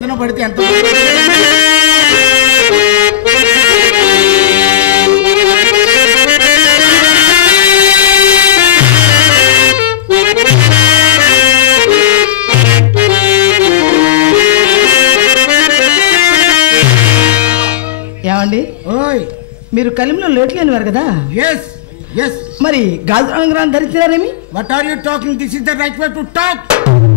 పడితే ఎంత ఏమండి మీరు కలిమిలో లేట్లేనివారు కదా? yes yes మరి గాజు రంగురాన్ని ధరించారేమి? what are you talking? this is the right way to talk.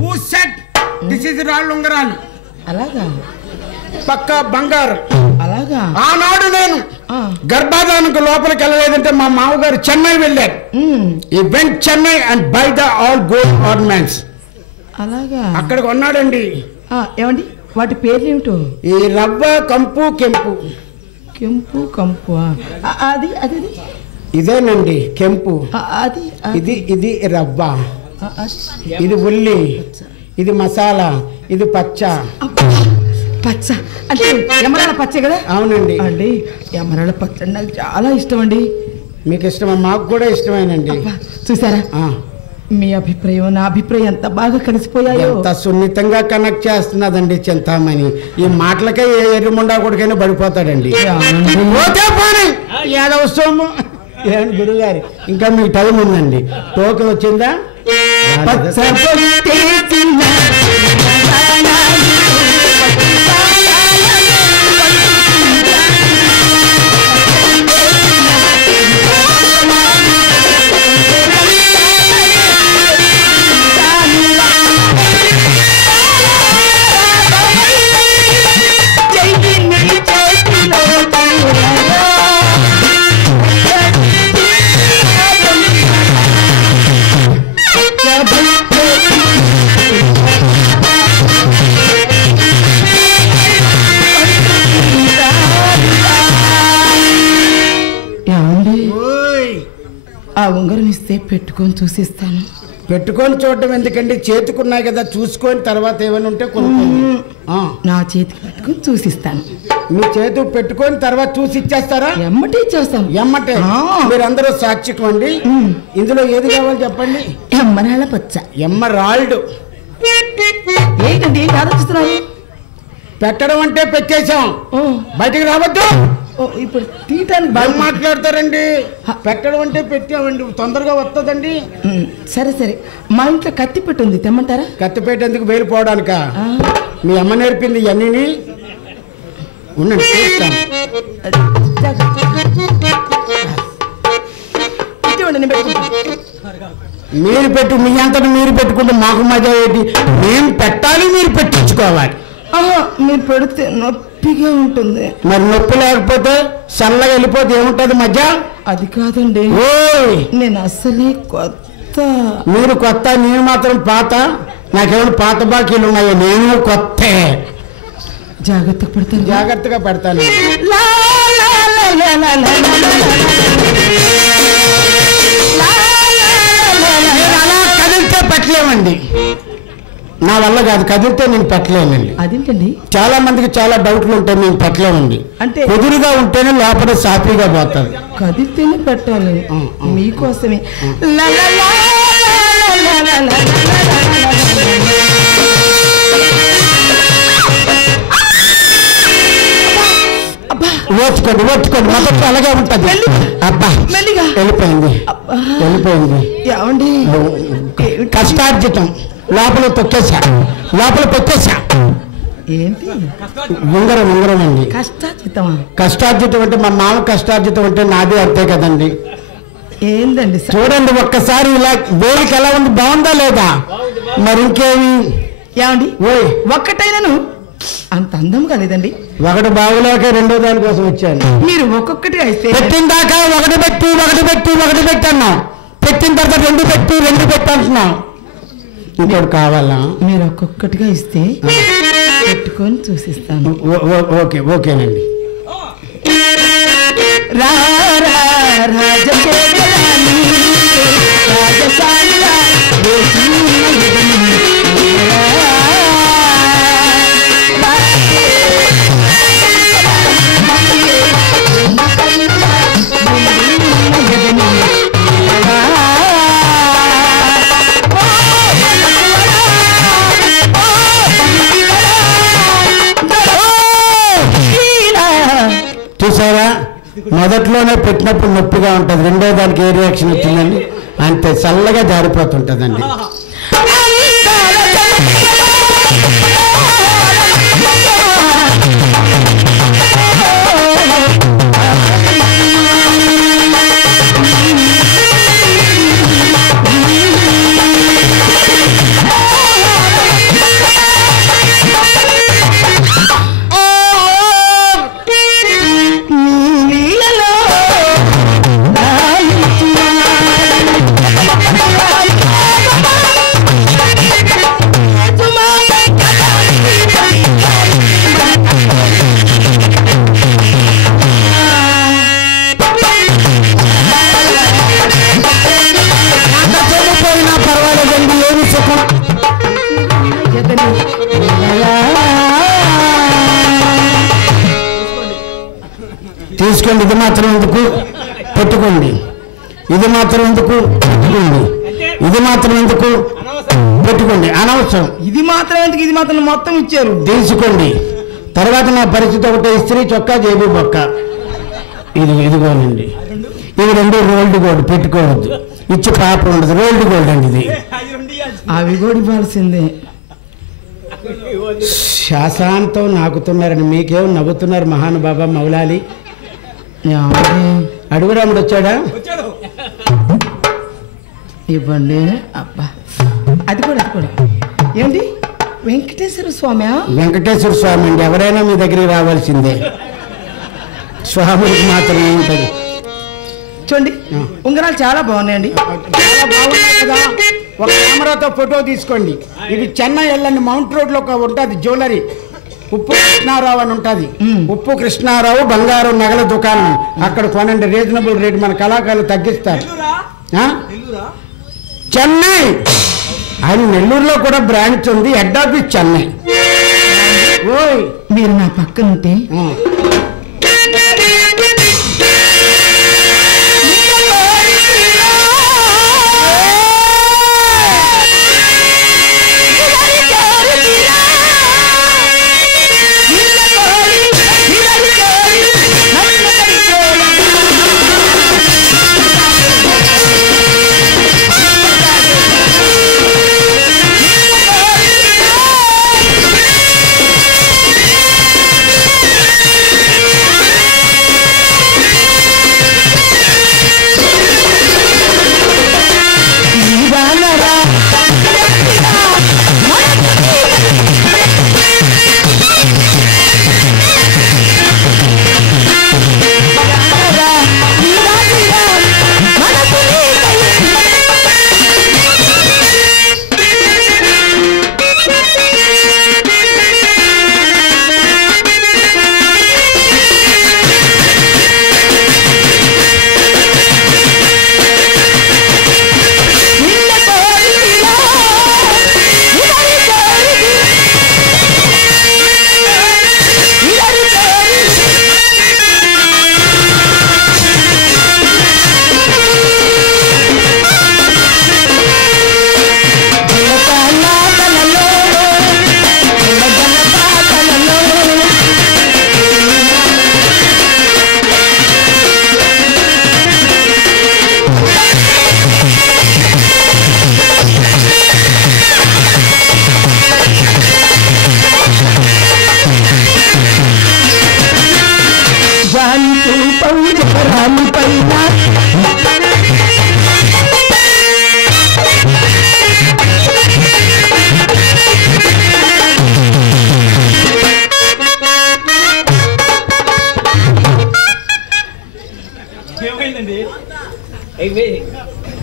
who said this is రాళ్ళు ఉంగరాలు? అలాగా పక్కా బంగారు. అలాగా ఆనాడు నేను గర్భాధానికి లోపలికి వెళ్ళలేదంటే మా మామగారు చెన్నై వెళ్ళారు. ఈ vent Chennai and by the all gold ornaments. అలాగా అక్కడ కొన్నాడండి. ఏమండి వాటి పేర్లు ఏమిటో? ఈ రవ్వ కంపు కెంపు. కెంపు కంపు అది అది ఇదేనండి కెంపు. అది ఇది ఇది రవ్వ, ఇది ఉల్లి, ఇది మసాలా, ఇది పచ్చ. పచ్చ అంటే ఎమరాల పచ్చ కదా? అవునండి అండి, ఎమరాల పచ్చ నాకు చాలా ఇష్టం అండి. మీకు ఇష్టమా? మాకు కూడా ఇష్టమేనండి. చూసారా మీ అభిప్రాయం నా అభిప్రాయం ఎంత బాగా కలిసిపోయాయో. ఎంత సున్నితంగా కనెక్ట్ చేస్తున్నదండి చింతామణి. ఈ మాటలకే ఏ ఎర్రముండా కొడుకైనా పడిపోతాడండి. యాదవ సోము ఏమండి గురుగారు, ఇంకా మీకు టైం ఉందండి. టోకెన్ వచ్చిందా? ఆ ఉంగరం ఇస్తే పెట్టుకొని చూసిస్తాను. పెట్టుకొని చూడటం ఎందుకండి? చేతికున్నాయి కదా, చూసుకొని తర్వాత ఏమైనా ఉంటే కొనుక్కోండి. నా చేతికి పెట్టుకొని చూసిస్తాను. మీ చేతికి పెట్టుకొని తర్వాత చూసి ఇచ్చేస్తారా? ఎమ్మటే ఇచ్చేస్తాను. ఎమ్మటే? మీరందరూ సాక్షికం అండి. ఇందులో ఏది కావాలి చెప్పండి. ఎమ్మరాళ్ళ పచ్చ. ఎమ్మరాళ్ళు ఏంటండి ఆలోచిస్తున్నారు? పెట్టడం అంటే పెట్టేశాం, బయటికి రావద్దు. ఇప్పుడు తీయటానికి బాగా మాట్లాడతారండి. పెట్టడం అంటే పెట్టామండి, తొందరగా వస్తుందండి. సరే సరే, మా ఇంట్లో కత్తిపెట్టి ఉంది, తెమ్మంటారా? కత్తిపెట్టి ఎందుకు? వేలు పోవడానిక? మీ అమ్మ నేర్పింది ఇవన్నీ. ఉండండి చూస్తాను. మీరు పెట్టు, మీ అంతటా మీరు పెట్టుకుంటే మాకు మజా ఏంటి? మేము పెట్టాలి, మీరు పెట్టించుకోవాలి. మీరు పెడితే నొప్పిగా ఉంటుంది. మరి నొప్పి లేకపోతే సన్నగా వెళ్ళిపోతే ఏముంటది మధ్య? అది కాదండి, నేను అసలే కొత్త. మీరు కొత్త, నేను మాత్రం పాత. నాకేమైనా పాత బాకీలు ఉన్నాయో? నేను కొత్త. జాగ్రత్తగా పెడతాను. జాగ్రత్తగా పెడతాను. అలా కదిలితే పెట్టలేమండి, నా వల్ల కాదు. కదిలితే నేను పెట్టలేనండి. అదేంటండి? చాలా మందికి చాలా డౌట్లు ఉంటాయి, మేము పెట్టలేమండి. అంటే కుదురుగా ఉంటేనే లోపల సాఫీగా పోతుంది. కదిలితేనే పెట్టాలి మీకోసమే. ఓర్చుకోండి ఓర్చుకోండి, మొదటి అలాగే ఉంటుంది. అబ్బా మెల్లిగా వెళ్ళిపోయింది వెళ్ళిపోయింది. ఏమండి కష్టార్జితం లోపల తొక్కేసా, లోపల పెట్టేసా. ఏంటి ఉంగరం? ఉంగరం అండి. కష్టార్జితమా? కష్టార్జితం అంటే మా మామ కష్టార్జితం అంటే నాది అంతే కదండి. ఏందండి చూడండి ఒక్కసారి ఇలా వేలికి ఎలా ఉంది, బాగుందా లేదా? మరి ఇంకేమి? ఏమండి ఒక్కటైనను అంత అందముగా లేదండి. ఒకటి బాగులేక రెండో దాని కోసం వచ్చాను. మీరు ఒక్కొక్కటి అయితే పెట్టిన దాకా ఒకటి పెట్టి ఒకటి పెట్టి ఒకటి పెట్టి అన్నాం. పెట్టిన తర్వాత రెండు పెట్టి రెండు పెట్టి అంటున్నాం. ఇంకోటి కావాలా? మీరు ఒక్కొక్కటిగా ఇస్తే పెట్టుకొని చూసిస్తాను. ఓకే ఓకేనండి. చూసారా, మొదట్లోనే పెట్టినప్పుడు నొప్పిగా ఉంటుంది, రెండో దానికి ఏ రియాక్షన్ వచ్చిందండి అంతే చల్లగా జారిపోతుంటుందండి. తీసుకోండి, ఇది మాత్రం ఎందుకు పెట్టుకోండి, ఇది మాత్రం ఎందుకు పెట్టుకోండి, ఇది మాత్రం ఎందుకు పెట్టుకోండి, అనవసరం. ఇది మాత్రం ఎందుకు, ఇది మాత్రం మొత్తం ఇచ్చారు తీసుకోండి. తర్వాత నా పరిస్థితి ఒకటే, ఇస్త్రీ చొక్కా జేబు బొక్క, ఇదిగోనండి, ఇవి రెండు రోల్డ్ గోల్డ్, పెట్టుకోవద్దు, ఇచ్చి పాప ఉండదు, రోల్డ్ గోల్డ్ అండి ఇది. అవి కూడా ఇవ్వాల్సిందే. శాసాంతం నాకుతున్నారని మీకేమో నవ్వుతున్నారు మహానుబాబా మౌలాలి. అడుగురాముడు వచ్చాడా? ఇవ్వండి. అబ్బా, అది కూడా ఏంటి, వెంకటేశ్వర స్వామి? వెంకటేశ్వర స్వామి అండి, ఎవరైనా మీ దగ్గరికి రావాల్సిందే, స్వామికి మాత్రమే ఉంటుంది. చూడండి, ఉంగరాలు చాలా బాగున్నాయండి. చాలా బాగున్నాయి కదా. ఒక కెమెరాతో ఫోటో తీసుకోండి. ఇది చెన్నై వెళ్ళండి, మౌంట్ రోడ్ లో ఉంటుంది జ్యువెలరీ, ఉప్పు కృష్ణారావు అని ఉంటుంది. ఉప్పు కృష్ణారావు బంగారు నగల దుకాణం, అక్కడ కొనండి, రీజనబుల్ రేట్, మన కళాకారులు తగ్గిస్తారు. చెన్నై ఆయన నెల్లూరులో కూడా బ్రాంచ్ ఉంది, హెడ్ ఆఫీస్ చెన్నై. ఓయ్ మీరు నా పక్కన ఉంటే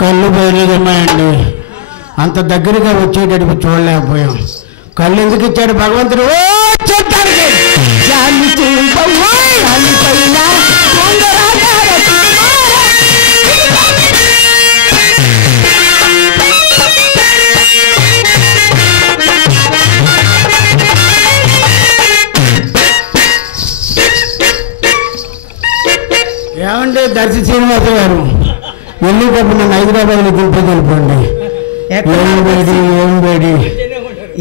కళ్ళు బయలుదేరాయండి, అంత దగ్గరగా వచ్చేటట్టు చూడలేకపోయాం. కళ్ళు ఎందుకు ఇచ్చాడు భగవంతుడు? ఏమంటే దర్శి శ్రీనివాస గారు, వెళ్ళేటప్పుడు నన్ను హైదరాబాద్లో దింపి వెళ్ళిపోండి. ఏం వేడి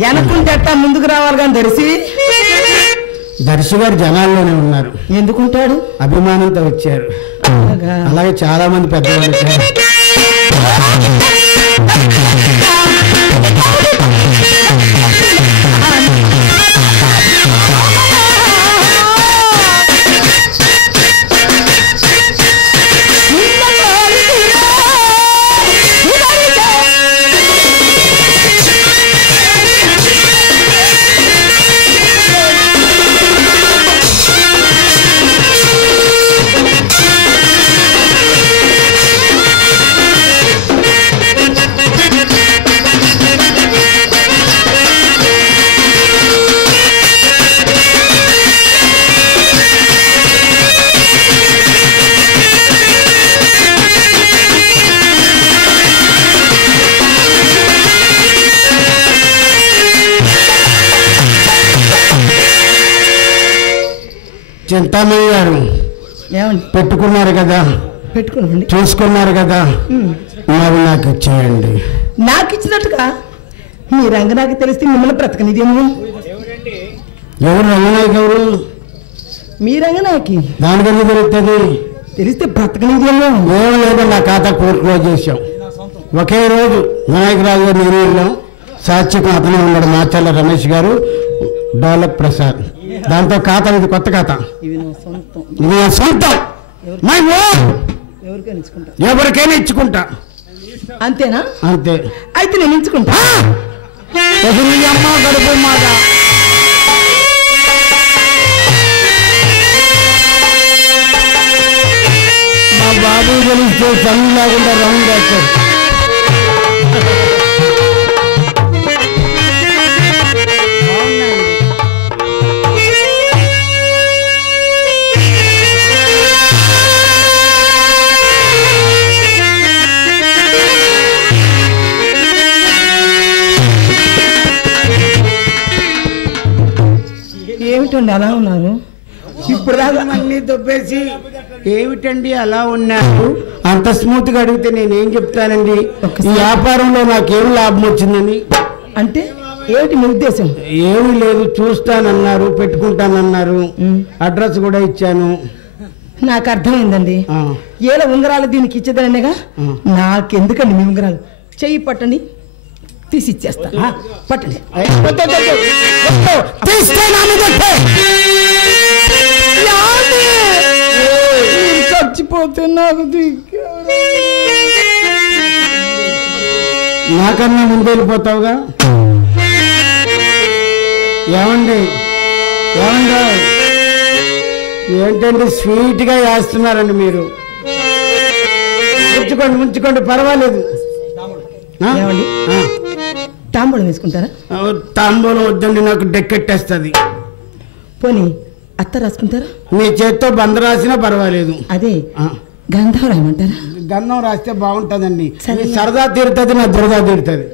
వెనకుంటే ఎట్టా ముందుకు రావాలి కానీ దర్శి దర్శి గారు జనాల్లోనే ఉన్నారు. ఎందుకుంటాడు? అభిమానంతో వచ్చారు. అలాగే చాలా మంది పెద్దవాళ్ళు వచ్చారు. చింతామణి గారు పెట్టుకున్నారు కదా, పెట్టుకున్నాండి, చూసుకున్నారు కదా, మరి నాకు ఇచ్చేయండి. నాకు ఇచ్చినట్టుగా మీ రంగనాకి తెలిస్తే మిమ్మల్ని బ్రతకనిదేమో. ఎవరు రంగనాయకి? ఎవరు మీ రంగనాకి? దానికన్నా తెలుస్తుంది. తెలిస్తే బ్రతకనిదేమో. ఏం లేదు, నా ఖాతా క్లోజ్ చేసాం. ఒకే రోజు వినాయకరాజు గారు నిర్వహించాం. సాక్షికం అతనే ఉన్నాడు, మాచర్ల రమేష్ గారు, డోలక్ ప్రసాద్. దాంతో ఖాతా, ఇది కొత్త ఖాతా, ఇది నా సొంతం. ఎవరికైనా ఇచ్చుకుంటా. అంతేనా? అంతే. అయితే నేను ఇచ్చుకుంటా. అమ్మ గడుపు మాట. మా బాబు గెలిస్తే సన్ని లేకుండా రౌండ్ వేస్తాడు. ఏమిటండి అలా ఉన్నారు? ఇప్పుడు దాకా అన్ని దొబ్బేసి ఏమిటండి అలా ఉన్నారు? అంత స్మూత్ గా అడిగితే నేనేం చెప్తానండి? ఈ వ్యాపారంలో నాకేం లాభం వచ్చిందని. అంటే ఏమిటి మీ ఉద్దేశం? ఏమీ లేదు, చూస్తానన్నారు, పెట్టుకుంటానన్నారు, అడ్రస్ కూడా ఇచ్చాను. నాకు అర్థమైందండి. ఏల ఉంగరాలు దీనికి ఇచ్చేదనేగా. నాకెందుకండి మీ ఉంగరాలు? చెయ్యి పట్టండి, తీసి ఇచ్చేస్తా. పట్టండి. చచ్చిపోతే నాకు నాకన్నా ముందు వెళ్ళిపోతావుగా. ఏమండి ఏమండి ఏంటండి స్వీట్ గా వేస్తున్నారండి మీరు? ముంచుకోండి ముంచుకోండి, పర్వాలేదు. తాంబూలం వేసుకుంటారా? తాంబూలం వద్దండి, నాకు డెక్కెట్టేస్తుంది. పోనీ అత్త రాసుకుంటారా? మీ చేత్తో బంద రాసినా పర్వాలేదు. అదే గంధం రాయమంటారా? గంధం రాస్తే బాగుంటుందండి. సరదా తీరుతుంది, నా దురదా తీరుతుంది.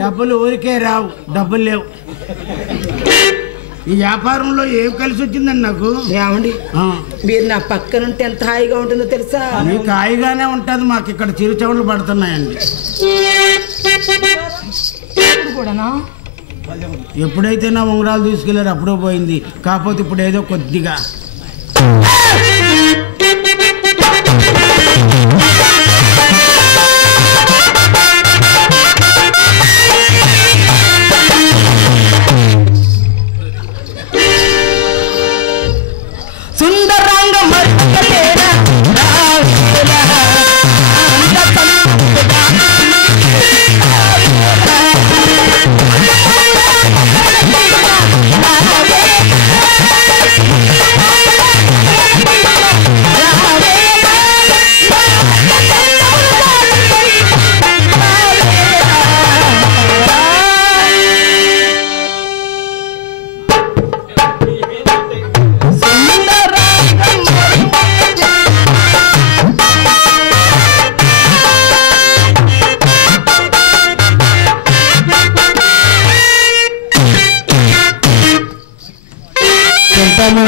డబ్బులు ఊరికే రావు, డబ్బులు లేవు. ఈ వ్యాపారంలో ఏం కలిసి వచ్చిందండి నాకు. ఏమండి మీరు నా పక్కన ఉంటే ఎంత హాయిగా ఉంటుందో తెలుసా? మీకు హాయిగానే ఉంటుంది, మాకు ఇక్కడ చిరుచవులు పడుతున్నాయండి. కూడానా? ఎప్పుడైతే నా ఉంగరాలు తీసుకెళ్లారు అప్పుడో పోయింది, కాకపోతే ఇప్పుడు ఏదో కొద్దిగా.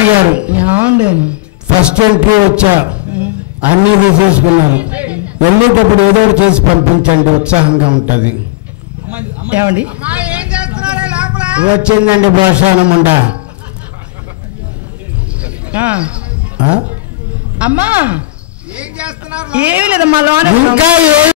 గారు ఫస్ట్ ఎంట్రీ వచ్చా, అన్నీ తీసేసుకున్నాను. వెళ్ళేటప్పుడు ఏదో ఒకటి చేసి పంపించండి, ఉత్సాహంగా ఉంటుంది. ఏమండి వచ్చిందండి భోషానముండ. అమ్మా ఏమి లేదమ్మా, ఇంకా ఏమి